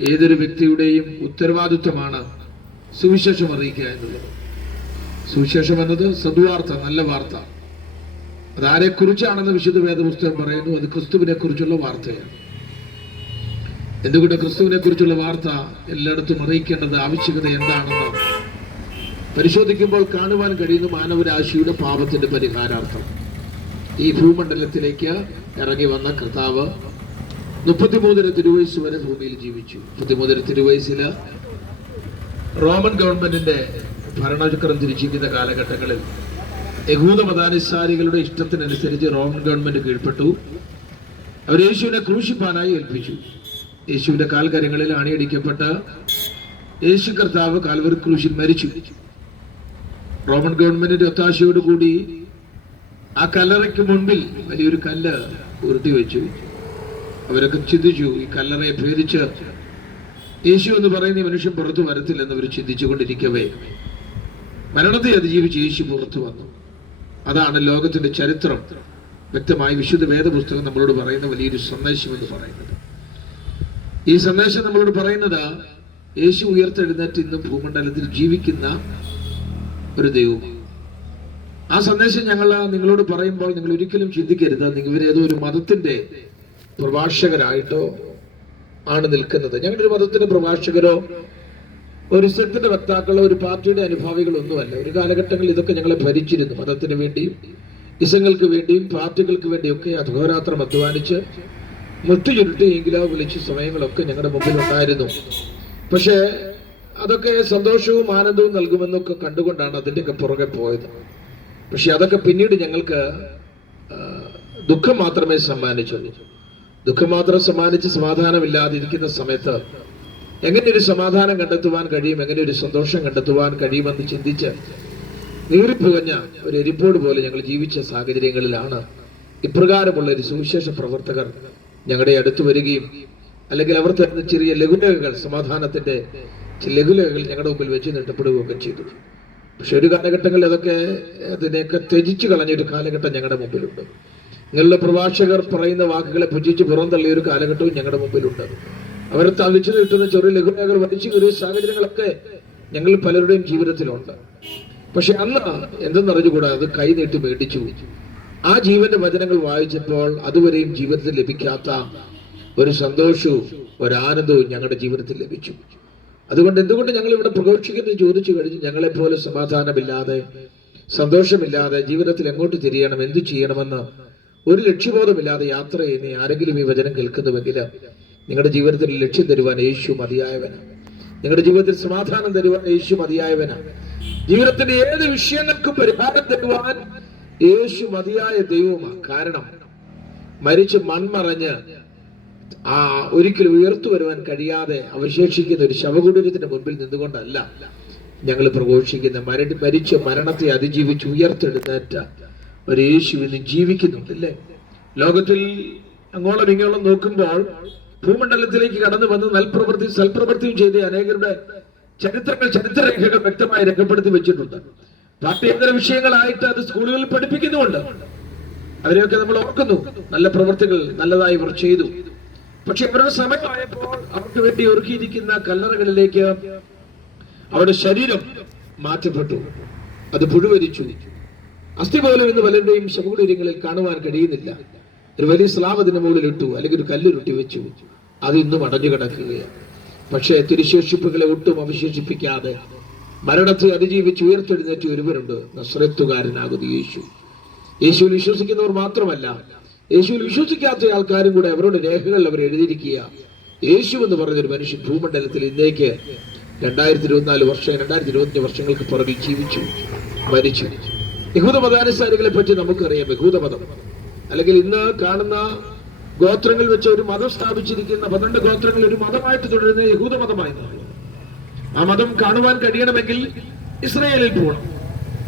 ഏതൊരു വ്യക്തിയുടെയും ഉത്തരവാദിത്വമാണ് സുവിശേഷം അറിയിക്കുക എന്നുള്ളത്. സുവിശേഷം എന്നത് സദ്വാർത്ത നല്ല വാർത്ത. അതാരെ കുറിച്ചാണെന്ന് വിശുദ്ധ വേദപുസ്തകം പറയുന്നു അത് ക്രിസ്തുവിനെ കുറിച്ചുള്ള വാർത്തയാണ്. എന്തുകൊണ്ട് ക്രിസ്തുവിനെ കുറിച്ചുള്ള വാർത്ത എല്ലായിടത്തും അറിയിക്കേണ്ടത് ആവശ്യകത എന്താണെന്ന് പരിശോധിക്കുമ്പോൾ കാണുവാൻ കഴിയുന്നു മാനവരാശിയുടെ പാപത്തിന്റെ പരിഹാരാർത്ഥം. ഈ ഭൂമണ്ഡലത്തിലേക്ക് ഇറങ്ങി വന്ന കർത്താവ് മുപ്പത്തിമൂന്നര തിരുവയസ് വരെ ഭൂമിയിൽ ജീവിച്ചു. മുപ്പത്തിമൂന്നര തിരുവയസ്സിൽ റോമൻ ഗവൺമെന്റിന്റെ ഭരണചക്രം തിരിച്ചിരിക്കുന്ന കാലഘട്ടങ്ങളിൽ യഹൂദ മതാനുസാരികളുടെ ഇഷ്ടത്തിനനുസരിച്ച് റോമൻ ഗവൺമെന്റ് കീഴ്പ്പെട്ടു. അവർ യേശുവിനെ ക്രൂശിപ്പാനായി ഏൽപ്പിച്ചു. യേശുവിന്റെ കാൽക്കരങ്ങളിൽ അണിയടിക്കപ്പെട്ട യേശു കർത്താവ് കാൽവറി ക്രൂശിൽ മരിച്ചു. റോമൻ ഗവൺമെന്റിന്റെ ഒത്താശയോടുകൂടി ആ കല്ലറയ്ക്ക് മുൻപിൽ വലിയൊരു കല്ല് ഉരുട്ടി വെച്ചു. അവരൊക്കെ ചിന്തിച്ചു ഈ കല്ലറയെ ഭേദിച്ച് യേശു എന്ന് പറയുന്ന മനുഷ്യൻ പുറത്തു വരത്തില്ലെന്ന് അവർ ചിന്തിച്ചുകൊണ്ടിരിക്കവേ. മരണത്തെ അതിജീവിച്ച് യേശു പുറത്തു വന്നു. അതാണ് ലോകത്തിന്റെ ചരിത്രം. വ്യക്തമായി വിശുദ്ധ വേദപുസ്തകം നമ്മളോട് പറയുന്ന വലിയൊരു സന്ദേശം എന്ന് പറയുന്നത്. ഈ സന്ദേശം നമ്മളോട് പറയുന്നത് യേശു ഉയർത്തെഴുന്നേറ്റ് ഇന്നും ഭൂമണ്ഡലത്തിൽ ജീവിക്കുന്ന ഒരു ദൈവം. ആ സന്ദേശം ഞങ്ങൾ നിങ്ങളോട് പറയുമ്പോൾ നിങ്ങൾ ഒരിക്കലും ചിന്തിക്കരുത്. നിങ്ങൾ ഇവരേതോ ഒരു മതത്തിന്റെ പ്രഭാഷകരായിട്ടോ ആണ് നിൽക്കുന്നത്. ഞങ്ങളൊരു മതത്തിന്റെ പ്രഭാഷകരോ ഒരു സ്ഥലത്തിന്റെ വക്താക്കളോ ഒരു പാർട്ടിയുടെ അനുഭാവികളോ ഒന്നുമല്ല ഒരു കാലഘട്ടങ്ങളിൽ ഇതൊക്കെ ഞങ്ങളെ ഭരിച്ചിരുന്നു. മതത്തിന് വേണ്ടിയും ഇസങ്ങൾക്ക് വേണ്ടിയും പാർട്ടികൾക്ക് വേണ്ടിയൊക്കെ അധോരാത്രം അധ്വാനിച്ച് മുട്ടു ചുരുട്ടി എങ്കിലോ വിളിച്ച സമയങ്ങളൊക്കെ ഞങ്ങളുടെ മുമ്പിൽ ഉണ്ടായിരുന്നു പക്ഷേ അതൊക്കെ സന്തോഷവും ആനന്ദവും നൽകുമെന്നൊക്കെ കണ്ടുകൊണ്ടാണ് അതിന്റെയൊക്കെ പുറകെ പോയത്. പക്ഷെ അതൊക്കെ പിന്നീട് ഞങ്ങൾക്ക് ദുഃഖം മാത്രമേ സമ്മാനിച്ചുള്ളൂ. ദുഃഖം മാത്രം സമ്മാനിച്ച് സമാധാനമില്ലാതിരിക്കുന്ന സമയത്ത് എങ്ങനെ ഒരു സമാധാനം കണ്ടെത്തുവാൻ കഴിയും എങ്ങനെ ഒരു സന്തോഷം കണ്ടെത്തുവാൻ കഴിയുമെന്ന് ചിന്തിച്ച് നീറിപ്പുകഞ്ഞ ഒരു എരിപ്പോട് പോലെ ഞങ്ങൾ ജീവിച്ച സാഹചര്യങ്ങളിലാണ്. ഇപ്രകാരമുള്ള ഒരു സുവിശേഷ പ്രവർത്തകർ ഞങ്ങളുടെ അടുത്ത് വരികയും അല്ലെങ്കിൽ അവർ തരുന്ന ചെറിയ ലഘുലേഖകൾ സമാധാനത്തിന്റെ ലഘുലേഖകൾ ഞങ്ങളുടെ മുമ്പിൽ വെച്ച് നീട്ടപ്പെടുകയൊക്കെ ചെയ്തു. പക്ഷെ ഒരു കാലഘട്ടങ്ങളിൽ അതൊക്കെ അതിനെയൊക്കെ ത്യജിച്ചു കളഞ്ഞ ഒരു കാലഘട്ടം ഞങ്ങളുടെ മുമ്പിലുണ്ട്. നിങ്ങളുടെ പ്രഭാഷകർ പറയുന്ന വാക്കുകളെ പുജിച്ച് പുറന്തള്ളിയ ഒരു കാലഘട്ടവും ഞങ്ങളുടെ മുമ്പിലുണ്ട്. അവരെ തളിച്ചു കിട്ടുന്ന ചെറിയ ലഘുലേഖകൾ വലിച്ചു കയറിയ സാഹചര്യങ്ങളൊക്കെ ഞങ്ങൾ പലരുടെയും ജീവിതത്തിലുണ്ട്. പക്ഷെ അന്ന് എന്തെന്നറിഞ്ഞുകൂടാ അത് കൈനീട്ടി മേടിച്ചു. ആ ജീവന്റെ വചനങ്ങൾ വായിച്ചപ്പോൾ അതുവരെയും ജീവിതത്തിൽ ലഭിക്കാത്ത ഒരു സന്തോഷവും ഒരു ആനന്ദവും ഞങ്ങളുടെ ജീവിതത്തിൽ ലഭിച്ചു. അതുകൊണ്ട് എന്തുകൊണ്ട് ഞങ്ങൾ ഇവിടെ പ്രഘോഷിക്കുന്നത് ചോദിച്ചു കഴിഞ്ഞ് ഞങ്ങളെ പോലെ സമാധാനമില്ലാതെ സന്തോഷമില്ലാതെ ജീവിതത്തിൽ എങ്ങോട്ട് തിരിയണം എന്തു ചെയ്യണമെന്ന് ഒരു ലക്ഷ്യബോധമില്ലാതെ യാത്ര ചെയ്യുന്ന ആരെങ്കിലും ഈ വചനം കേൾക്കുന്നുവെങ്കിൽ നിങ്ങളുടെ ജീവിതത്തിൽ ലക്ഷ്യം തരുവാൻ യേശു മതിയായവനാണ്. നിങ്ങളുടെ ജീവിതത്തിൽ സമാധാനം തരുവാൻ യേശു മതിയായവനാണ്. ജീവിതത്തിന്റെ ഏത് വിഷയങ്ങൾക്കും പരിഹാരം തരുവാൻ യേശു മതിയായ ദൈവമാണ് കാരണം മരിച്ച് മൺമറഞ്ഞ് ആ ഒരിക്കലും ഉയർത്തു വരുവാൻ കഴിയാതെ അവശേഷിക്കുന്ന ഒരു ശവകുടീരത്തിന്റെ മുൻപിൽ നിന്നുകൊണ്ടല്ല ഞങ്ങൾ പ്രഘോഷിക്കുന്ന മരടി മരിച്ച മരണത്തെ അതിജീവിച്ച് ഉയർത്തെഴുന്നേറ്റ ഒരു യേശു ഇന്ന് ജീവിക്കുന്നുണ്ട് അല്ലേ ലോകത്തിൽ അങ്ങോളം ഇങ്ങോളം നോക്കുമ്പോൾ ഭൂമണ്ഡലത്തിലേക്ക് കടന്നു വന്ന് നൽപ്രവൃത്തി സൽപ്രവൃത്തിയും ചെയ്ത അനേകരുടെ ചരിത്രങ്ങൾ ചരിത്രരേഖകൾ വ്യക്തമായി രേഖപ്പെടുത്തി വെച്ചിട്ടുണ്ട്. പാഠ്യേതര വിഷയങ്ങളായിട്ട് അത് സ്കൂളുകളിൽ പഠിപ്പിക്കുന്നുമുണ്ട്. അവരെയൊക്കെ നമ്മൾ ഓർക്കുന്നു. നല്ല പ്രവൃത്തികൾ നല്ലതായി ഇവർ ചെയ്തു. പക്ഷെ ഇവരുടെ സമയമായപ്പോൾ അവർക്ക് വേണ്ടി ഒരുക്കിയിരിക്കുന്ന കല്ലറകളിലേക്ക് അവരുടെ ശരീരം മാറ്റപ്പെട്ടു. അത് പുഴുവരിച്ചു. അസ്ഥി പോലും ഇന്ന് പലരുടെയും ശവകുടീരങ്ങളിൽ കാണുവാൻ കഴിയുന്നില്ല. ഒരു വലിയ സ്ലാബ് മുകളിൽ ഇട്ടു അല്ലെങ്കിൽ ഒരു കല്ലുരുട്ടി വെച്ചു. അത് ഇന്നും അടഞ്ഞു കിടക്കുകയാണ്. പക്ഷേ തിരുശേഷിപ്പുകളെ ഒട്ടും അവശേഷിപ്പിക്കാതെ മരണത്തെ അതിജീവിച്ച് ഉയർത്തെഴുന്നേറ്റ് ഒരുവരുണ്ട് നസ്രത്തുകാരനാകുന്ന യേശു. യേശുവിൽ വിശ്വസിക്കുന്നവർ മാത്രമല്ല യേശുവിൽ വിശ്വസിക്കാത്ത ആൾക്കാരും കൂടെ അവരുടെ രേഖകളിൽ അവർ എഴുതിയിരിക്കുക യേശു എന്ന് ഒരു മനുഷ്യൻ ഭൂമണ്ഡലത്തിൽ ഇന്നേക്ക് രണ്ടായിരത്തി ഇരുപത്തിനാല് വർഷം രണ്ടായിരത്തി ഇരുപത്തി വർഷങ്ങൾക്ക് പുറകിൽ ജീവിച്ചു മരിച്ചു. യഹൂദ മതാനുസാരികളെ പറ്റി നമുക്കറിയാം യഹൂദ മതം അല്ലെങ്കിൽ ഇന്ന് കാണുന്ന ഗോത്രങ്ങൾ വെച്ച് ഒരു മതം സ്ഥാപിച്ചിരിക്കുന്ന പന്ത്രണ്ട് ഗോത്രങ്ങൾ ഒരു മതമായിട്ട് തുടരുന്ന യഹൂദ മതമായി. ആ മതം കാണുവാൻ കഴിയണമെങ്കിൽ ഇസ്രയേലിൽ പോകണം.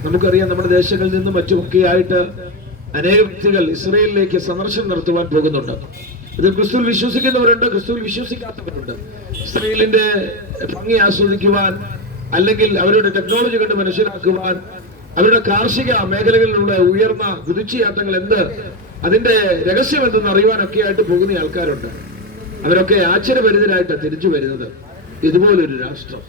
നമുക്കറിയാം നമ്മുടെ ദേശങ്ങളിൽ നിന്നും മറ്റുമൊക്കെ ആയിട്ട് അനേക വ്യക്തികൾ ഇസ്രയേലിലേക്ക് സന്ദർശനം നടത്തുവാൻ പോകുന്നുണ്ട്. ഇത് ക്രിസ്തുവിൽ വിശ്വസിക്കുന്നവരുണ്ട് ക്രിസ്തുവിൽ വിശ്വസിക്കാത്തവരുണ്ട്. ഇസ്രയേലിന്റെ ഭംഗി ആസ്വദിക്കുവാൻ അല്ലെങ്കിൽ അവരുടെ ടെക്നോളജി കണ്ട് മനസ്സിലാക്കുവാൻ അവരുടെ കാർഷിക മേഖലകളിലുള്ള ഉയർന്ന കുതിച്ചുയാട്ടങ്ങൾ എന്ത്? അതിന്റെ രഹസ്യം എന്തെന്ന് അറിയുവാനൊക്കെ ആയിട്ട് പോകുന്ന ആൾക്കാരുണ്ട്. അവരൊക്കെ ആശ്ചര്യപരിതരായിട്ടാണ് തിരിച്ചു വരുന്നത് ഇതുപോലൊരു രാഷ്ട്രം.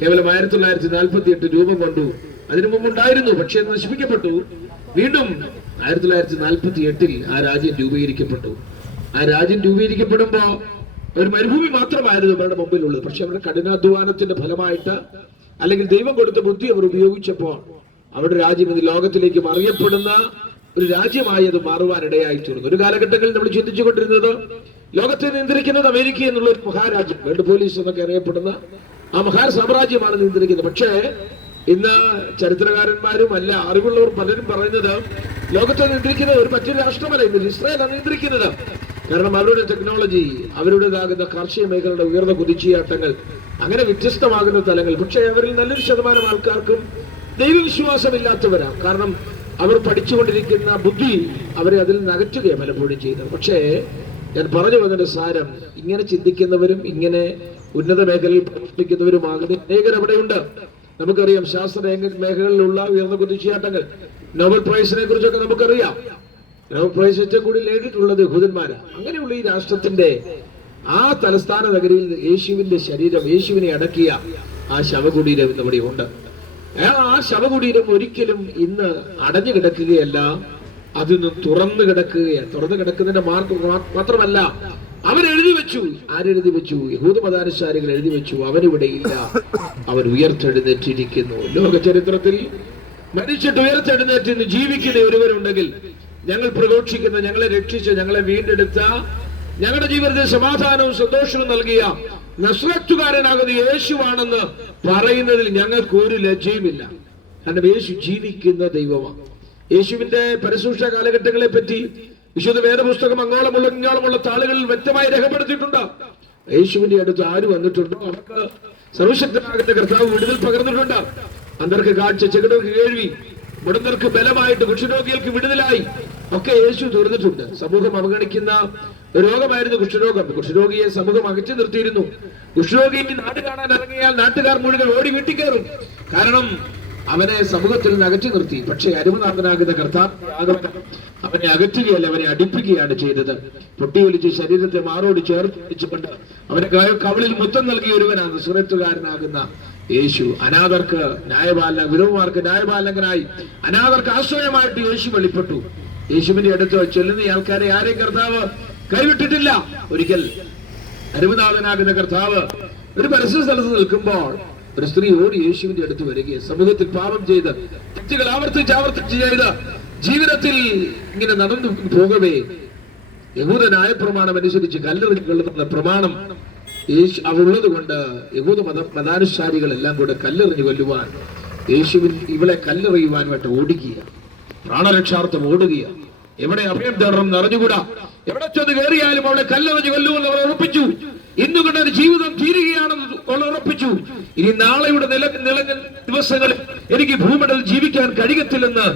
കേവലം ആയിരത്തി തൊള്ളായിരത്തി നാൽപ്പത്തി എട്ട് രൂപം കൊണ്ടു അതിനു മുമ്പ് ഉണ്ടായിരുന്നു പക്ഷെ നശിപ്പിക്കപ്പെട്ടു. വീണ്ടും ആയിരത്തി തൊള്ളായിരത്തി നാൽപ്പത്തി എട്ടിൽ ആ രാജ്യം രൂപീകരിക്കപ്പെട്ടു. ആ രാജ്യം രൂപീകരിക്കപ്പെടുമ്പോ ഒരു മരുഭൂമി മാത്രമായിരുന്നു അവരുടെ മുമ്പിലുള്ളത്. പക്ഷെ അവരുടെ കഠിനാധ്വാനത്തിന്റെ ഫലമായിട്ട് അല്ലെങ്കിൽ ദൈവം കൊടുത്ത ബുദ്ധി അവർ ഉപയോഗിച്ചപ്പോൾ അവരുടെ രാജ്യം ഇന്ന് ലോകത്തിലേക്ക് അറിയപ്പെടുന്ന ഒരു രാജ്യമായി അത് മാറുവാൻ ഇടയായി തീർന്നു. ഒരു കാലഘട്ടങ്ങളിൽ നമ്മൾ ചിന്തിച്ചുകൊണ്ടിരുന്നത് ലോകത്തെ നിയന്ത്രിക്കുന്നത് അമേരിക്ക എന്നുള്ള ഒരു മഹാരാജ്യം. വേൾഡ് പോലീസ് എന്നൊക്കെ അറിയപ്പെടുന്ന ആ മഹാ സാമ്രാജ്യമാണ് നിയന്ത്രിക്കുന്നത്. പക്ഷേ ഇന്ന് ചരിത്രകാരന്മാരും അല്ല അറിവുള്ളവർ പലരും പറയുന്നത് ലോകത്തെ നിയന്ത്രിക്കുന്ന ഒരു മറ്റൊരു രാഷ്ട്രമല്ല ഇന്ന് ഇസ്രായേലാണ് നിയന്ത്രിക്കുന്നത്. കാരണം അവരുടെ ടെക്നോളജി അവരുടേതാകുന്ന കാർഷിക മേഖലയുടെ ഉയർന്ന കുതിച്ചുചാട്ടങ്ങൾ അങ്ങനെ വ്യത്യസ്തമാകുന്ന തലങ്ങൾ. പക്ഷേ അവരിൽ നല്ലൊരു ശതമാനം ആൾക്കാർക്കും ദൈവവിശ്വാസമില്ലാത്തവരാ. കാരണം അവർ പഠിച്ചുകൊണ്ടിരിക്കുന്ന ബുദ്ധി അവരെ അതിൽ നകറ്റുകയാണ് പലപ്പോഴും ചെയ്യുന്നത് പക്ഷേ ഞാൻ പറഞ്ഞു വന്നതിന്റെ സാരം ഇങ്ങനെ ചിന്തിക്കുന്നവരും ഇങ്ങനെ ഉന്നത മേഖലയിൽ പ്രവർത്തിക്കുന്നവരുമാകുന്ന അനേകർ അവിടെയുണ്ട്. നമുക്കറിയാം ശാസ്ത്ര മേഖലകളിലുള്ള ഉയർന്ന കുതിച്ചുചാട്ടങ്ങൾ നോബൽ പ്രൈസിനെ കുറിച്ചൊക്കെ നമുക്കറിയാം. നോബൽ പ്രൈസ് ഏറ്റവും കൂടി നേടിയിട്ടുള്ളത് യഹൂദന്മാരാ. അങ്ങനെയുള്ള ഈ രാഷ്ട്രത്തിന്റെ ആ തലസ്ഥാന നഗരിയിൽ യേശുവിന്റെ ശരീരം യേശുവിനെ അടക്കിയ ആ ശവകുടീരം നമ്മുടെ ഇവിടെ ആ ശവകുടീരം ഒരിക്കലും ഇന്ന് അടഞ്ഞു കിടക്കുകയല്ല അതിന്ന് തുറന്നു കിടക്കുകയാണ്. തുറന്നു കിടക്കുന്നതിന്റെ മാർഗം മാത്രമല്ല അവൻ എഴുതി വെച്ചു. ആരെഴുതി വെച്ചു? യഹൂദ മതാനുസാരികൾ എഴുതി വെച്ചു. അവനിവിടെ ഇല്ല. അവൻ ഉയർത്തെഴുന്നേറ്റിരിക്കുന്നു. ലോക ചരിത്രത്തിൽ മരിച്ചിട്ട് ഉയർത്തെഴുന്നേറ്റ് ജീവിക്കുന്ന ഒരുവരുണ്ടെങ്കിൽ ഞങ്ങൾ പ്രഘോഷിക്കുന്ന ഞങ്ങളെ രക്ഷിച്ച ഞങ്ങളെ വീണ്ടെടുത്ത ഞങ്ങളുടെ ജീവിതത്തിൽ സമാധാനവും സന്തോഷവും നൽകിയ നസ്രത്തുകാരനാകുന്ന യേശുവാണെന്ന് പറയുന്നതിൽ ഞങ്ങൾക്ക് ഒരു ലജ്ജയുമില്ല. കാരണം യേശു ജീവിക്കുന്ന ദൈവമാണ്. യേശുവിന്റെ പരിശൂഷ കാലഘട്ടങ്ങളെ പറ്റി വിശുദ്ധ വേദപുസ്തകം അങ്ങോളമുള്ള ഇങ്ങോളമുള്ള താളുകളിൽ വ്യക്തമായി രേഖപ്പെടുത്തിയിട്ടുണ്ട്. യേശുവിന്റെ അടുത്ത് ആര് വന്നിട്ടുണ്ടോ? അവർക്ക് സർവശക്തനാകുന്ന കർത്താവ് വിടുതൽ പകർന്നിട്ടുണ്ട്. അന്തർക്ക് കാഴ്ച ചെകിടർക്ക് കേൾവി മുടന്തർക്ക് ബലമായിട്ട് കുഷ്ഠരോഗികൾക്ക് വിടുതലായി. ഒക്കെ യേശു തീർന്നിട്ടുണ്ട്. സമൂഹം അവഗണിക്കുന്ന രോഗമായിരുന്നു കുഷ്ഠരോഗം. കുഷ്ഠരോഗിയെ സമൂഹം അകറ്റി നിർത്തിയിരുന്നു. കുഷ്ഠരോഗി നാട് കാണാൻ ഇറങ്ങിയാൽ നാട്ടുകാർ മുഴുവൻ ഓടി വീട്ടിൽ കയറും കാരണം അവനെ സമൂഹത്തിൽ നിന്ന് അകറ്റി നിർത്തി. പക്ഷേ അരുമനാഥനാകുന്ന കർത്താവ് അവനെ അകറ്റുകയല്ല അവനെ അടിപ്പിക്കുകയാണ് ചെയ്തത്. പൊട്ടിയൊലിച്ച് ശരീരത്തെ മാറോട് ചേർത്ത് പിടിച്ചുകൊണ്ട് അവനെ കവളിൽ മുത്തം നൽകിയ ഒരുവനാണ് സുഹൃത്തുകാരനാകുന്ന യേശു. അനാഥർക്ക് ന്യായപാലന വിധവമാർക്ക് ന്യായപാലകനായി. അനാഥർക്ക് ആശ്രയമായിട്ട് യേശു വെളിപ്പെട്ടു. യേശുവിന്റെ അടുത്ത് ചൊല്ലുന്ന ഈ ആൾക്കാരെ ആരെയും കർത്താവ് കൈവിട്ടിട്ടില്ല. ഒരിക്കൽ അരുമനാഥനാകുന്ന കർത്താവ് ഒരു പരസ്യ സ്ഥലത്ത് നിൽക്കുമ്പോൾ ഒരു സ്ത്രീ ഓടി യേശുവിന്റെ അടുത്ത് വരികയും സമൂഹത്തിൽ പാപം ചെയ്ത് തെറ്റുകൾ ആവർത്തിച്ച് ആവർത്തിച്ച് ചെയ്ത് ജീവിതത്തിൽ ഇങ്ങനെ നടന്നു പോകവേ. യഹൂദനായ ന്യായപ്രമാണം അനുസരിച്ച് കല്ലെറിഞ്ഞുകൊള്ളുന്ന പ്രമാണം യേശു അവളുള്ളത് കൊണ്ട് യഹൂദ മത മതാനുസാരികളെല്ലാം കൂടെ കല്ലെറിഞ്ഞു കൊല്ലുവാൻ യേശുവിൻ ഇവളെ കല്ലെറിയുവാനുമായിട്ട് ഓടുകയാണ്. പ്രാണരക്ഷാർത്ഥം ഓടുകയാണ്. എവിടെ അഭയം തേടണം അറിഞ്ഞുകൂടാ? എവിടെ ചെന്ന് കയറിയാലും അവിടെ കല്ലെറിഞ്ഞ് കൊല്ലുമെന്ന് അവർ ഉറപ്പിച്ചു. ഇന്ന് കൊണ്ട് ഒരു ജീവിതം തീരുകയാണെന്ന് ഉറപ്പിച്ചു. ഇനി നാളെയുടെ നില നില ദിവസങ്ങളിൽ എനിക്ക് ഭൂമിടൽ ജീവിക്കാൻ കഴിയത്തില്ലെന്ന്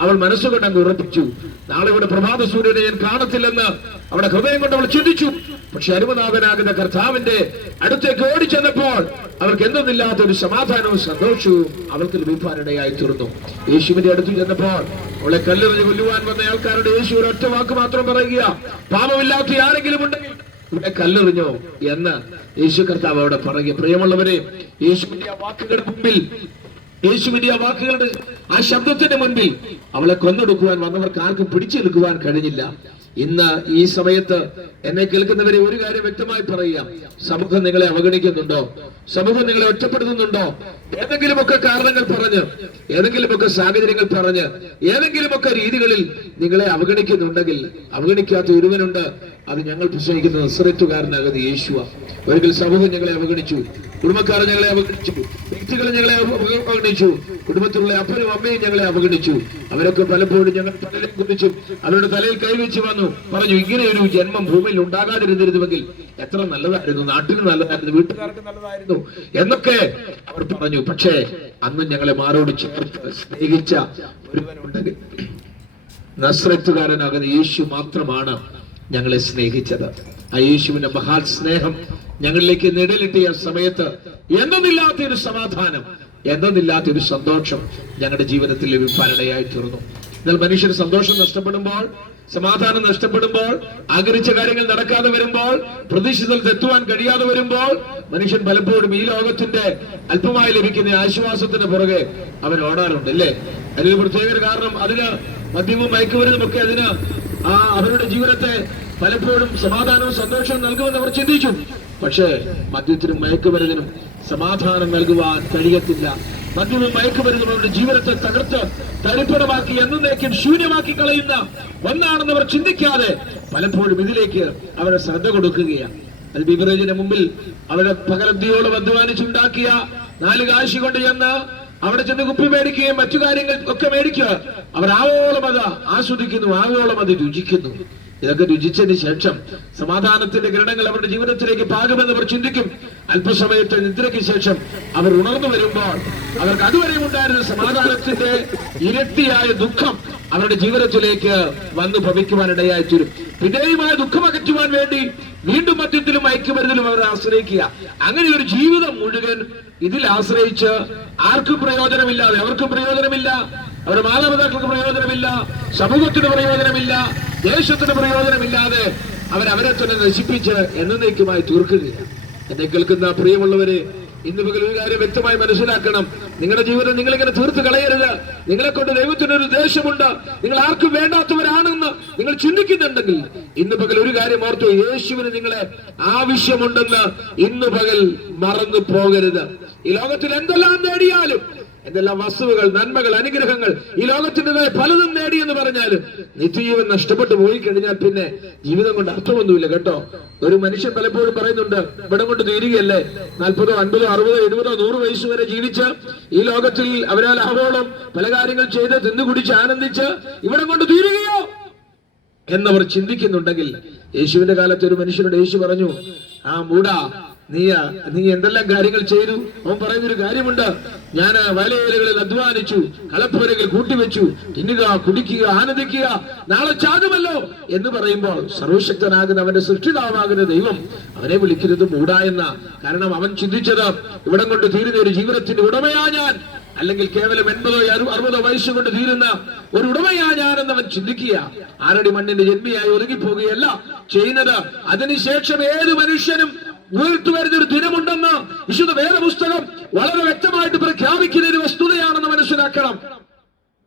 അവൾ മനസ്സുകൊണ്ട് അങ്ങ് ഉറപ്പിച്ചു. നാളെ ഇവിടെ പ്രഭാത സൂര്യനെ ഞാൻ കാണത്തില്ലെന്ന് അവിടെ ഹൃദയം കൊണ്ട് അവൾ ചിന്തിച്ചു. പക്ഷെ അരുമനാഥനാകുന്ന കർത്താവിന്റെ അടുത്തേക്ക് ഓടിച്ചെന്നപ്പോൾ അവൾക്ക് എന്തെന്നില്ലാത്ത ഒരു സമാധാനവും സന്തോഷവും അവൾക്ക് ലഭിക്കാനിടയായി തീർന്നു. യേശുവിന്റെ അടുത്ത് ചെന്നപ്പോൾ അവളെ കല്ലെറിഞ്ഞ് കൊല്ലുവാൻ വന്ന ആൾക്കാരുടെ യേശു ഒരു ഒറ്റ വാക്ക് മാത്രം പറയുക പാപമില്ലാത്ത ആരെങ്കിലും ഉണ്ടെങ്കിൽ ഇവിടെ കല്ലെറിഞ്ഞോ? എന്ന് യേശു കർത്താവ് അവിടെ പറയുക പ്രിയമുള്ളവരെ യേശുവിന്റെ ആ വാക്കുകളുടെ മുമ്പിൽ യേശുവിന്റെ ആ വാക്കുകളുടെ ആ ശബ്ദത്തിന്റെ മുൻപിൽ അവളെ കൊന്നെടുക്കുവാൻ വന്നവർക്ക് ആർക്കും പിടിച്ചെടുക്കുവാൻ കഴിഞ്ഞില്ല. ഇന്ന് ഈ സമയത്ത് എന്നെ കേൾക്കുന്നവരെ ഒരു കാര്യം വ്യക്തമായി പറയുക സമൂഹം നിങ്ങളെ അവഗണിക്കുന്നുണ്ടോ? സമൂഹം നിങ്ങളെ ഒറ്റപ്പെടുത്തുന്നുണ്ടോ? ഏതെങ്കിലുമൊക്കെ കാരണങ്ങൾ പറഞ്ഞ് ഏതെങ്കിലുമൊക്കെ സാഹചര്യങ്ങൾ പറഞ്ഞ് ഏതെങ്കിലുമൊക്കെ രീതികളിൽ നിങ്ങളെ അവഗണിക്കുന്നുണ്ടെങ്കിൽ അവഗണിക്കാത്ത ഒരുവനുണ്ട്. അത് ഞങ്ങൾ പ്രസംഗിക്കുന്ന. നസ്രത്തുകാരനകത് യേശുവ. ഒരിക്കൽ സമൂഹം ഞങ്ങളെ അവഗണിച്ചു. കുടുംബക്കാർ ഞങ്ങളെ അവഗണിച്ചു. വ്യക്തികൾ ഞങ്ങളെ അവഗണിച്ചു. കുടുംബത്തിലുള്ള അപ്പനും അമ്മയും ഞങ്ങളെ അവഗണിച്ചു. അവരൊക്കെ പലപ്പോഴും ഞങ്ങൾ തലയിൽ കുതിച്ചു. അവരുടെ തലയിൽ കൈവച്ച് വന്നു. പറഞ്ഞു ഇങ്ങനെ ഒരു ജന്മം ഭൂമിയിൽ ഉണ്ടാകാതിരുന്നിരുന്നുവെങ്കിൽ എത്ര നല്ലതായിരുന്നു. നാട്ടിന് നല്ലതായിരുന്നു. വീട്ടുകാർക്ക് നല്ലതായിരുന്നു. എന്നൊക്കെ അവർ പറഞ്ഞു. പക്ഷേ അന്ന് ഞങ്ങളെ മാറോട് സ്നേഹിച്ച ഒരുവനുണ്ടെങ്കിൽ നസ്രത്തുകാരനാകുന്ന യേശു മാത്രമാണ് ഞങ്ങളെ സ്നേഹിച്ചത്. ആ യേശുവിന്റെ മഹാ സ്നേഹം ഞങ്ങളിലേക്ക് നിഴലിട്ടിയ സമയത്ത് എന്തെന്നില്ലാത്ത ഒരു സമാധാനം എന്തെന്നില്ലാത്ത ഒരു സന്തോഷം ഞങ്ങളുടെ ജീവിതത്തിൽ ലഭിക്കാനിടയായി തീർന്നു. എന്നാൽ മനുഷ്യന് സന്തോഷം നഷ്ടപ്പെടുമ്പോൾ സമാധാനം നഷ്ടപ്പെടുമ്പോൾ ആഗ്രഹിച്ച കാര്യങ്ങൾ നടക്കാതെ വരുമ്പോൾ പ്രതീക്ഷിതത്തിൽ എത്തുവാൻ കഴിയാതെ വരുമ്പോൾ മനുഷ്യൻ പലപ്പോഴും ഈ ലോകത്തിന്റെ അല്പമായി ലഭിക്കുന്ന ആശ്വാസത്തിന് പുറകെ അവൻ ഓടാറുണ്ട് അല്ലേ? അതിനൊരു പ്രത്യേക കാരണം അതിന് മദ്യവും ഒക്കെ അതിന് ആ അവരുടെ ജീവിതത്തെ പലപ്പോഴും സമാധാനവും സന്തോഷവും നൽകുമെന്ന് അവർ ചിന്തിച്ചു. പക്ഷേ മദ്യത്തിനും മയക്കുമരുന്നിനും സമാധാനം നൽകുവാൻ കഴിയത്തില്ല. മദ്യവും മയക്കുമരുന്നും അവരുടെ ജീവിതത്തെ തകർത്ത് തരിപ്പണമാക്കി എന്നേക്കും ശൂന്യമാക്കി കളയുന്ന ഒന്നാണെന്ന് അവർ ചിന്തിക്കാതെ പലപ്പോഴും ഇതിലേക്ക് അവരെ ശ്രദ്ധ കൊടുക്കുകയാണ്. അത് ബിവറേജിന്റെ മുമ്പിൽ അവരെ പകലന്തിയോളം അധ്വാനിച്ചുണ്ടാക്കിയ നാല് കാശി കൊണ്ട് ചെന്ന് അവിടെ ചെന്ന് കുപ്പി മേടിക്കുകയും മറ്റു കാര്യങ്ങൾ ഒക്കെ മേടിക്കുക അവർ ആവോളം അത് ആസ്വദിക്കുന്നു ആവോളം അത് രുചിക്കുന്നു. ഇതൊക്കെ രുചിച്ചതിന് ശേഷം സമാധാനത്തിന്റെ കിരണങ്ങൾ അവരുടെ ജീവിതത്തിലേക്ക് പാകുമെന്ന് അവർ ചിന്തിക്കും. അല്പസമയത്തെ നിദ്രയ്ക്ക് ശേഷം അവർ ഉണർന്നു വരുമ്പോൾ അവർക്ക് അതുവരെ ഉണ്ടായിരുന്ന സമാധാനത്തിന്റെ ഇരട്ടിയായ ദുഃഖം അവരുടെ ജീവിതത്തിലേക്ക് വന്നു ഭവിക്കുവാനിടയായി തീരും. വിധേയമായ ദുഃഖം അകറ്റുവാൻ വേണ്ടി വീണ്ടും മദ്യത്തിലും മയക്കുമരുന്നിലും അവരെ ആശ്രയിക്കുക. അങ്ങനെ ഒരു ജീവിതം മുഴുവൻ ഇതിൽ ആശ്രയിച്ച് ആർക്കും പ്രയോജനമില്ലാതെ അവർക്കും പ്രയോജനമില്ല. അവരുടെ മാതാപിതാക്കൾക്ക് പ്രയോജനമില്ല. സമൂഹത്തിന് പ്രയോജനമില്ല. ദേശത്തിന് പ്രയോജനമില്ലാതെ അവരവരെ തന്നെ നശിപ്പിച്ച് എന്നേക്കുമായി തീർക്കുകയാണ്. എന്നെ കേൾക്കുന്ന പ്രിയമുള്ളവരെ ഇന്ന് പകൽ ഒരു കാര്യം വ്യക്തമായി മനസ്സിലാക്കണം. നിങ്ങളുടെ ജീവിതം നിങ്ങൾ ഇങ്ങനെ തീർത്ത് കളയരുത്. നിങ്ങളെ കൊണ്ട് ദൈവത്തിനൊരു ദേഷ്യമുണ്ട്. നിങ്ങൾ ആർക്കും വേണ്ടാത്തവരാണെന്ന് നിങ്ങൾ ചിന്തിക്കുന്നുണ്ടെങ്കിൽ ഇന്ന് പകൽ ഒരു കാര്യം ഓർത്തു യേശുവിന് നിങ്ങളെ ആവശ്യമുണ്ടെന്ന് ഇന്ന് പകൽ മറന്നു പോകരുത്. ഈ ലോകത്തിൽ എന്തെല്ലാം നേടിയാലും എന്തെല്ലാം വസ്തുവകൾ നന്മകൾ അനുഗ്രഹങ്ങൾ. ഈ ലോകത്തിന്റെതായ പലതും നേടി എന്ന് പറഞ്ഞാലും നിത്യജീവൻ നഷ്ടപ്പെട്ടു പോയി കഴിഞ്ഞാൽ പിന്നെ ജീവിതം കൊണ്ട് അർത്ഥമൊന്നുമില്ല കേട്ടോ. ഒരു മനുഷ്യൻ പലപ്പോഴും പറയുന്നുണ്ട് ഇവിടെ കൊണ്ട് തീരുകയല്ലേ? നാൽപ്പതോ അൻപതോ അറുപതോ എഴുപതോ നൂറ് വയസ്സ് വരെ ജീവിച്ച് ഈ ലോകത്തിൽ അവരാൽ ആവോളം പല കാര്യങ്ങൾ ചെയ്ത് തിന്നുകുടിച്ച് ആനന്ദിച്ച് ഇവിടെ കൊണ്ട് തീരുകയോ? എന്നവർ ചിന്തിക്കുന്നുണ്ടെങ്കിൽ യേശുവിന്റെ കാലത്ത് ഒരു മനുഷ്യനോട് യേശു പറഞ്ഞു ആ മൂടാ നീ നീ എന്തെല്ലാം കാര്യങ്ങൾ ചെയ്തു? അവൻ പറയുന്ന ഒരു കാര്യമുണ്ട്. ഞാൻ വലയിലകളിൽ അധ്വാനിച്ചു കളപ്പുരകൾ കൂട്ടിവെച്ചു. തിന്നുക കുടിക്കുക ആനന്ദിക്കുക നാളെ ചാകുമല്ലോ എന്ന് പറയുമ്പോൾ സർവശക്തനാകുന്ന അവന്റെ സൃഷ്ടിതാവാകുന്ന ദൈവം അവനെ വിളിക്കരുത് മൂടാ എന്ന. കാരണം അവൻ ചിന്തിച്ചത് ഇവിടം കൊണ്ട് തീരുന്ന ഒരു ജീവിതത്തിന്റെ ഉടമയാ ഞാൻ. അല്ലെങ്കിൽ കേവലം എൺപതോ അറു- അറുപതോ വയസ്സ് കൊണ്ട് തീരുന്ന ഒരു ഉടമയാ അവൻ ചിന്തിക്കുക. ആരടി മണ്ണിന്റെ ജന്മിയായി ഒതുങ്ങിപ്പോകുകയല്ല. ചെയ്യുന്നത് അതിനുശേഷം ഏത് മനുഷ്യനും ഉയർത്തു വരുന്ന ഒരു ദിനമുണ്ടെന്ന് വിശുദ്ധ വേദപുസ്തകം വളരെ വ്യക്തമായിട്ട് പ്രഖ്യാപിക്കുന്ന ഒരു വസ്തുതയാണെന്ന് മനസ്സിലാക്കണം.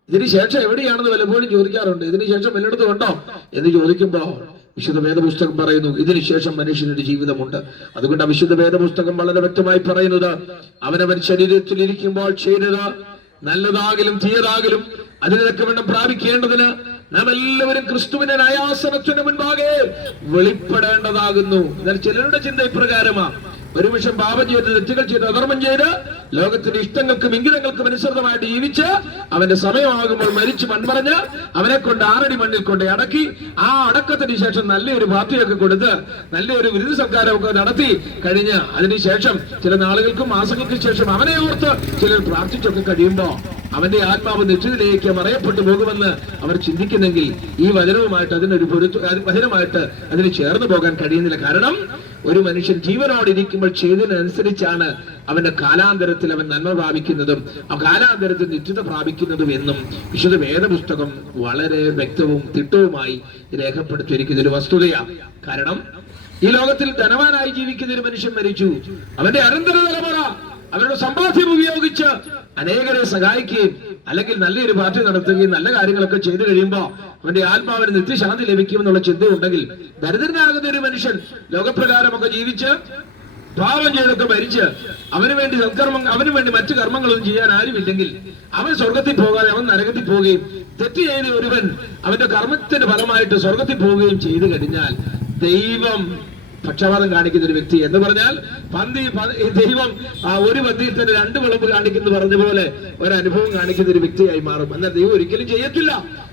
ഇതിനുശേഷം എവിടെയാണെന്ന് വല്ലപ്പോഴും ചോദിക്കാറുണ്ട്. ഇതിനുശേഷം വല്ലയിടത്തും ഉണ്ടോ എന്ന് ചോദിക്കുമ്പോ വിശുദ്ധ വേദപുസ്തകം പറയുന്നു ഇതിനുശേഷം മനുഷ്യനൊരു ജീവിതമുണ്ട്. അതുകൊണ്ട് വിശുദ്ധ വേദപുസ്തകം വളരെ വ്യക്തമായി പറയുന്നത് അവനവൻ ശരീരത്തിൽ ഇരിക്കുമ്പോൾ ചെയ്തത് നല്ലതാകലും തീയതാകലും അതിനൊക്കെ വേണം പ്രാപിക്കേണ്ടതിന് നാം എല്ലാവരും ക്രിസ്തുവിന്റെ നയാസനത്തിന് മുൻപാകെ വെളിപ്പെടേണ്ടതാകുന്നു. എന്നാൽ ചിലരുടെ ചിന്ത ഇപ്രകാരമാ. ഒരു നിമിഷം പാപം ചെയ്ത് തെറ്റുകൾ ചെയ്ത് അധർമ്മം ചെയ്ത് ലോകത്തിന്റെ ഇഷ്ടങ്ങൾക്കും ഇംഗിതങ്ങൾക്കും അനുസൃതമായിട്ട് ജീവിച്ച് അവന്റെ സമയമാകുമ്പോൾ മരിച്ചു മൺമറഞ്ഞ് അവനെ കൊണ്ട് ആറടി മണ്ണിൽ കൊണ്ട് അടക്കി ആ അടക്കത്തിന് ശേഷം നല്ലൊരു പാർട്ടിയൊക്കെ കൊടുത്ത് നല്ലൊരു വിരുദ്ധ സംസ്കാരമൊക്കെ നടത്തി കഴിഞ്ഞ് അതിനുശേഷം ചില നാളുകൾക്കും മാസങ്ങൾക്കും ശേഷം അവനെ ഓർത്ത് ചിലർ പ്രാർത്ഥിച്ചൊക്കെ കഴിയുമ്പോ അവന്റെ ആത്മാവ് നെറ്റിലേക്ക് മറയപ്പെട്ടു പോകുമെന്ന് അവർ ചിന്തിക്കുന്നെങ്കിൽ ഈ വചനവുമായിട്ട് അതിനൊരു പൊരുത്ത വചനമായിട്ട് അതിന് ചേർന്ന് പോകാൻ കഴിയുന്നില്ല. കാരണം ഒരു മനുഷ്യൻ ജീവനോട് ഇരിക്കുമ്പോൾ ചെയ്തതിനനുസരിച്ചാണ് അവന്റെ കാലാന്തരത്തിൽ അവൻ നന്മ പ്രാപിക്കുന്നതും ആ കാലാന്തരത്തിൽ നിത്യത പ്രാപിക്കുന്നതും എന്നും വിശുദ്ധ വേദപുസ്തകം വളരെ വ്യക്തവും തിട്ടവുമായി രേഖപ്പെടുത്തിയിരിക്കുന്ന ഒരു വസ്തുതയാണ് കാരണം ഈ ലോകത്തിൽ ധനവാനായി ജീവിക്കുന്ന ഒരു മനുഷ്യൻ മരിച്ചു. അവന്റെ അനന്തര തലമുറ അവരുടെ സമ്പാദ്യം ഉപയോഗിച്ച് അനേകരെ സഹായിക്കുകയും അല്ലെങ്കിൽ നല്ലൊരു പാർട്ടി നടത്തുകയും നല്ല കാര്യങ്ങളൊക്കെ ചെയ്തു കഴിയുമ്പോൾ അവന്റെ ആത്മാവിന് നിത്യശാന്തി ലഭിക്കുമെന്നുള്ള ചിന്തയുണ്ടെങ്കിൽ ദരിദ്രനാകുന്ന ഒരു മനുഷ്യൻ ലോകപ്രകാരമൊക്കെ ജീവിച്ച് പാപം ചെയ്തൊക്കെ മരിച്ച് അവന് വേണ്ടി സത്കർമ്മം അവന് വേണ്ടി മറ്റു കർമ്മങ്ങളൊന്നും ചെയ്യാൻ ആരുമില്ലെങ്കിൽ അവൻ സ്വർഗത്തിൽ പോകാതെ അവൻ നരകത്തിൽ പോവുകയും തെറ്റ് ചെയ്ത ഒരുവൻ അവന്റെ കർമ്മത്തിന്റെ ഫലമായിട്ട് സ്വർഗത്തിൽ പോവുകയും ചെയ്തു കഴിഞ്ഞാൽ ദൈവം പക്ഷപാതം കാണിക്കുന്ന ഒരു വ്യക്തി എന്ന് പറഞ്ഞാൽ പന്തി ദൈവം ഒരു പന്തിയിൽ തന്നെ രണ്ട് വിളമ്പ് കാണിക്കുന്നു പറഞ്ഞ പോലെ ഒരു അനുഭവം കാണിക്കുന്ന ഒരു വ്യക്തിയായി മാറും. എന്നാൽ ദൈവം ഒരിക്കലും ചെയ്യത്തില്ല.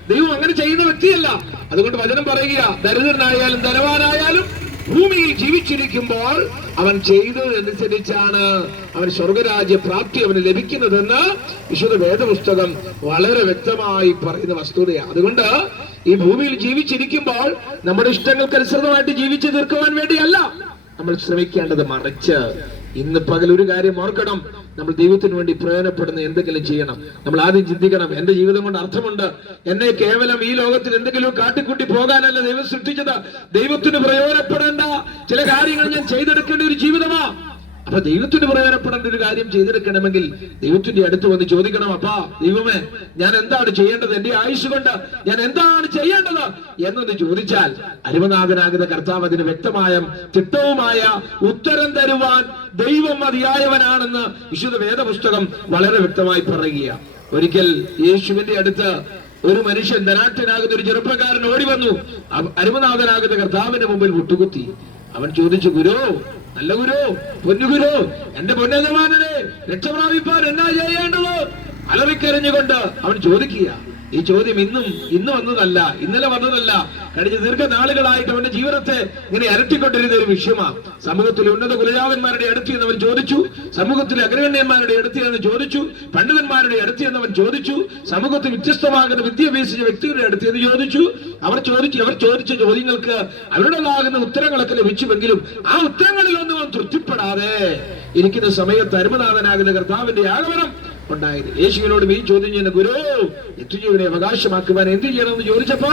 ദൈവം അങ്ങനെ ചെയ്യുന്ന വ്യക്തിയല്ല. അതുകൊണ്ട് വചനം പറയുക ദരിദ്രനായാലും ധനവാനായാലും ഭൂമിയിൽ ജീവിച്ചിരിക്കുമ്പോൾ അവൻ ചെയ്തതനുസരിച്ചാണ് അവൻ സ്വർഗരാജ്യ പ്രാപ്തി അവന് ലഭിക്കുന്നതെന്ന് വിശുദ്ധ വേദപുസ്തകം വളരെ വ്യക്തമായി പറയുന്ന വസ്തുതയാണ്. അതുകൊണ്ട് ഈ ഭൂമിയിൽ ജീവിച്ചിരിക്കുമ്പോൾ നമ്മുടെ ഇഷ്ടങ്ങൾക്ക് അനുസൃതമായിട്ട് ജീവിച്ചു തീർക്കുവാൻ വേണ്ടിയല്ല നമ്മൾ ശ്രമിക്കേണ്ടത് മറിച്ച് ഇന്ന് പകൽ ഒരു കാര്യം ഓർക്കണം. നമ്മൾ ദൈവത്തിന് വേണ്ടി പ്രയോജനപ്പെടുന്ന എന്തെങ്കിലും ചെയ്യണം. നമ്മൾ ആദ്യം ചിന്തിക്കണം എന്റെ ജീവിതം കൊണ്ട് അർത്ഥമുണ്ട്. എന്നെ കേവലം ഈ ലോകത്തിൽ എന്തെങ്കിലും കാട്ടിക്കൂട്ടി പോകാനല്ല ദൈവം സൃഷ്ടിച്ചത്. ദൈവത്തിന് പ്രയോജനപ്പെടേണ്ട ചില കാര്യങ്ങൾ ഞാൻ ചെയ്തെടുക്കേണ്ട ഒരു ജീവിതമാ. അപ്പൊ ദൈവത്തിന് പ്രയോജനപ്പെടേണ്ട ഒരു കാര്യം ചെയ്തെടുക്കണമെങ്കിൽ ദൈവത്തിന്റെ അടുത്ത് വന്ന് ചോദിക്കണം അപ്പാ ദൈവമേ ഞാൻ എന്താണ് ചെയ്യേണ്ടത്? എന്റെ ആയുസ് കൊണ്ട് ഞാൻ എന്താണ് ചെയ്യേണ്ടത്? എന്നത് ചോദിച്ചാൽ അരുമനാഥനാകുന്ന കർത്താവ് അതിന് വ്യക്തമായ തിട്ടവുമായ ഉത്തരം തരുവാൻ ദൈവം മതിയായവനാണെന്ന് വിശുദ്ധ വേദപുസ്തകം വളരെ വ്യക്തമായി പറയുക ഒരിക്കൽ യേശുവിന്റെ അടുത്ത് ഒരു മനുഷ്യൻ ധനാട്ടനാകുന്ന ഒരു ചെറുപ്പക്കാരൻ ഓടി വന്നു. അരുമനാഥനാകുന്ന കർത്താവിന്റെ മുമ്പിൽ മുട്ടുകുത്തി. അവൻ ചോദിച്ചു ഗുരു നല്ല ഗുരു പൊന്നു ഗുരു എന്റെ പൊന്നയജമാനനെ രക്ഷപ്രാപിപ്പാൻ എന്നാ ചെയ്യേണ്ടത്? അലറിക്കരഞ്ഞുകൊണ്ട് അവൻ ചോദിക്കുക ഈ ചോദ്യം ഇന്നും ഇന്ന് വന്നതല്ല ഇന്നലെ വന്നതല്ല. കഴിഞ്ഞ ദീർഘനാളുകളായിട്ട് അവന്റെ ജീവിതത്തെ ഇങ്ങനെ അരട്ടിക്കൊണ്ടിരുന്ന ഒരു വിഷയമാണ് സമൂഹത്തിലെ ഉന്നത കുലജാതന്മാരുടെ അടുത്ത് എന്നവൻ ചോദിച്ചു. സമൂഹത്തിലെ അഗ്രഗണ്യന്മാരുടെ അടുത്ത് എന്ന് ചോദിച്ചു. പണ്ഡിതന്മാരുടെ അടുത്ത് എന്നവൻ ചോദിച്ചു. സമൂഹത്തിൽ വ്യത്യസ്തമാകുന്ന വിദ്യ അഭ്യസിച്ച വ്യക്തികളുടെ അടുത്ത് എന്ന് ചോദിച്ചു. അവർ ചോദിച്ചു അവർ ചോദിച്ച ചോദ്യങ്ങൾക്ക് അവരുടേതാകുന്ന ഉത്തരങ്ങളൊക്കെ ലഭിച്ചുവെങ്കിലും ആ ഉത്തരങ്ങളിലൊന്നും അവൻ തൃപ്തിപ്പെടാതെ ഇരിക്കുന്ന സമയത്ത് അരുമനാഥനാകുന്ന കർത്താവിന്റെ ആഗമനം ഉണ്ടായത്. യേശുവിനോട് ഈ ചോദ്യം ചെയ്യുന്ന ഗുരു നിത്യജീവനെ അവകാശമാക്കുവാൻ എന്ത് ചെയ്യണമെന്ന് ചോദിച്ചപ്പോ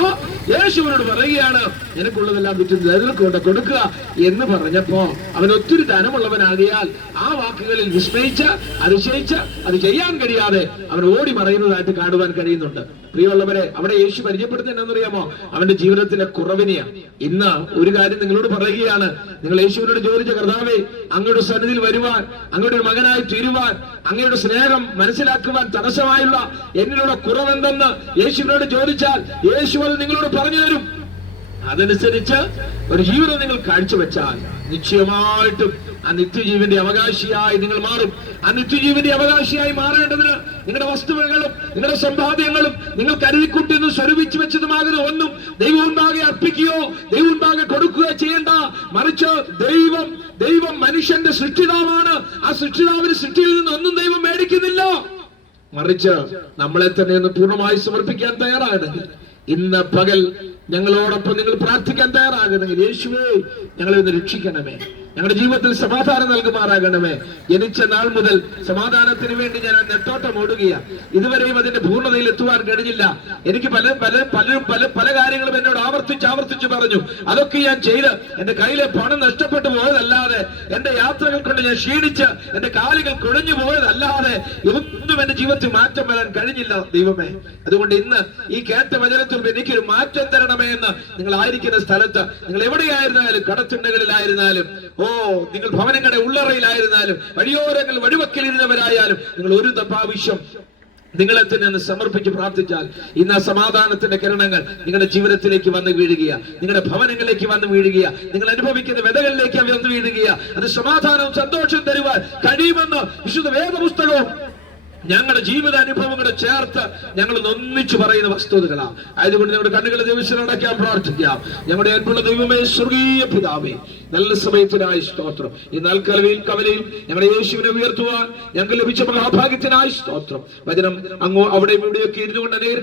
യേശുവിനോട് പറയുകയാണ് നിനക്കുള്ളതെല്ലാം വിറ്റ് ദരിദ്രർക്ക് കൊടുക്കുക എന്ന് പറഞ്ഞപ്പോ അവൻ ഒത്തിരി ധനമുള്ളവനാകിയാൽ ആ വാക്കുകളിൽ വിസ്മയിച്ച് അതിശയിച്ച് അത് ചെയ്യാൻ കഴിയാതെ അവൻ ഓടി മറയുന്നതായിട്ട് കാണുവാൻ കഴിയുന്നുണ്ട്. പ്രിയമുള്ളവരെ അവിടെ യേശു പരിചയപ്പെടുത്തുന്നത് എന്നറിയാമോ അവന്റെ ജീവിതത്തിലെ കുറവിനെയാ. ഇന്ന് ഒരു കാര്യം നിങ്ങളോട് പറയുകയാണ്. നിങ്ങൾ യേശുവിനോട് ചോദിച്ച കർത്താവേ അങ്ങയുടെ സന്നിധിയിൽ വരുവാൻ അങ്ങയുടെ ഒരു മകനായി തീരുവാൻ അങ്ങയുടെ സ്നേഹം മനസ്സിലാക്കുവാൻ തടസ്സമായുള്ള എന്നിലുള്ള കുറവെന്തെന്ന് യേശുവിനോട് ചോദിച്ചാൽ യേശു അത് നിങ്ങളോട് പറഞ്ഞു തരും. അതനുസരിച്ച് ഒരു ജീവിതം നിങ്ങൾ കാഴ്ചവെച്ചാൽ നിശ്ചയമായിട്ടും ആ നിത്യജീവിന്റെ അവകാശിയായി നിങ്ങൾ മാറും. ആ നിത്യജീവിന്റെ അവകാശിയായി മാറേണ്ടതിന് നിങ്ങളുടെ വസ്തുവകളും നിങ്ങളുടെ സമ്പാദ്യങ്ങളും നിങ്ങൾ കരുതിക്കുട്ടിന്ന് സ്വരൂപിച്ചു വെച്ചതുമാകുന്ന ഒന്നും ദൈവം മുൻപാകെ അർപ്പിക്കുകയോ ദൈവം മുൻപാകെ കൊടുക്കുകയോ ചെയ്യേണ്ട. മറിച്ച് ദൈവം ദൈവം മനുഷ്യന്റെ സൃഷ്ടിതാവാണ്. ആ സൃഷ്ടിതാവിന് സൃഷ്ടിയിൽ നിന്ന് ഒന്നും ദൈവം മേടിക്കുന്നില്ല. മറിച്ച് നമ്മളെ തന്നെ ഒന്ന് പൂർണമായി സമർപ്പിക്കാൻ തയ്യാറാകണമെങ്കിൽ ഇന്ന് പകൽ ഞങ്ങളോടൊപ്പം നിങ്ങൾ പ്രാർത്ഥിക്കാൻ തയ്യാറാകുന്നെങ്കിൽ യേശുവേ ഞങ്ങളെ ഒന്ന് രക്ഷിക്കണമേ. ഞങ്ങളുടെ ജീവിതത്തിൽ സമാധാനം നൽകുമാറാകണമേ. ജനിച്ച നാൾ മുതൽ സമാധാനത്തിന് വേണ്ടി ഞാൻ നെട്ടോട്ടം ഓടുകയാണ് ഇതുവരെയും അതിന്റെ പൂർണതയിൽ എത്തുവാൻ കഴിഞ്ഞില്ല. എനിക്ക് പല പല പലരും പല പല കാര്യങ്ങളും എന്നോട് ആവർത്തിച്ച് ആവർത്തിച്ച് പറഞ്ഞു. അതൊക്കെ ഞാൻ ചെയ്ത് എന്റെ കയ്യിലെ പണം നഷ്ടപ്പെട്ടു പോയതല്ലാതെ എന്റെ യാത്രകൾ കൊണ്ട് ഞാൻ ക്ഷീണിച്ച് എന്റെ കാലുകൾ കുഴഞ്ഞു പോയതല്ലാതെ ഒന്നും എന്റെ ജീവിതത്തിൽ മാറ്റം വരാൻ കഴിഞ്ഞില്ല ദൈവമേ. അതുകൊണ്ട് ഇന്ന് ഈ കേട്ട വചനത്തിൽ എനിക്കൊരു മാറ്റം തരണമേ എന്ന് നിങ്ങൾ ആയിരിക്കുന്ന സ്ഥലത്ത് നിങ്ങൾ എവിടെയായിരുന്നാലും കടത്തിണ്ടകളിലായിരുന്നാലും ഓ നിങ്ങൾ ഭവനങ്ങളുടെ ഉള്ളറയിലായിരുന്നാലും വഴിയോരങ്ങൾ വഴിവക്കലിരുന്നവരായാലും നിങ്ങൾ ഒരു പ്രാവശ്യം നിങ്ങളെ തന്നെ ഒന്ന് സമർപ്പിച്ച് പ്രാർത്ഥിച്ചാൽ ഇന്ന് ആ സമാധാനത്തിന്റെ കിരണങ്ങൾ നിങ്ങളുടെ ജീവിതത്തിലേക്ക് വന്ന് വീഴുകയാ. നിങ്ങളുടെ ഭവനങ്ങളിലേക്ക് വന്ന് വീഴുകയാ. നിങ്ങൾ അനുഭവിക്കുന്ന വിതകളിലേക്ക് വന്ന് വീഴുകയാ. അത് സമാധാനവും സന്തോഷവും തരുവാൻ കഴിയുമെന്ന് വിശുദ്ധ വേദപുസ്തകവും ഞങ്ങളുടെ ജീവിത അനുഭവങ്ങളെ ചേർത്ത് ഞങ്ങൾ ഒന്നിച്ചു പറയുന്ന വസ്തുതകളാണ്. ആയതുകൊണ്ട് ഞങ്ങളുടെ കണ്ണുകളെ ദിവസം അടയ്ക്കാൻ പ്രാർത്ഥിക്കാം. ഞങ്ങളുടെ അൻപുള്ള ദൈവമേ സ്വർഗീയ പിതാവേ നല്ല സമയത്തിനായി സ്തോത്രം. ഈ നാൽക്കലവയിൽ കവലയിൽ ഞങ്ങളെ യേശുവിനെ ഉയർത്തുവാൻ ഞങ്ങൾക്ക് ലഭിച്ച മഹാഭാഗ്യത്തിനായി സ്തോത്രം. വചനം അങ്ങോ അവിടെ ഇവിടെയൊക്കെ ഇരുന്നുകൊണ്ട് അനേക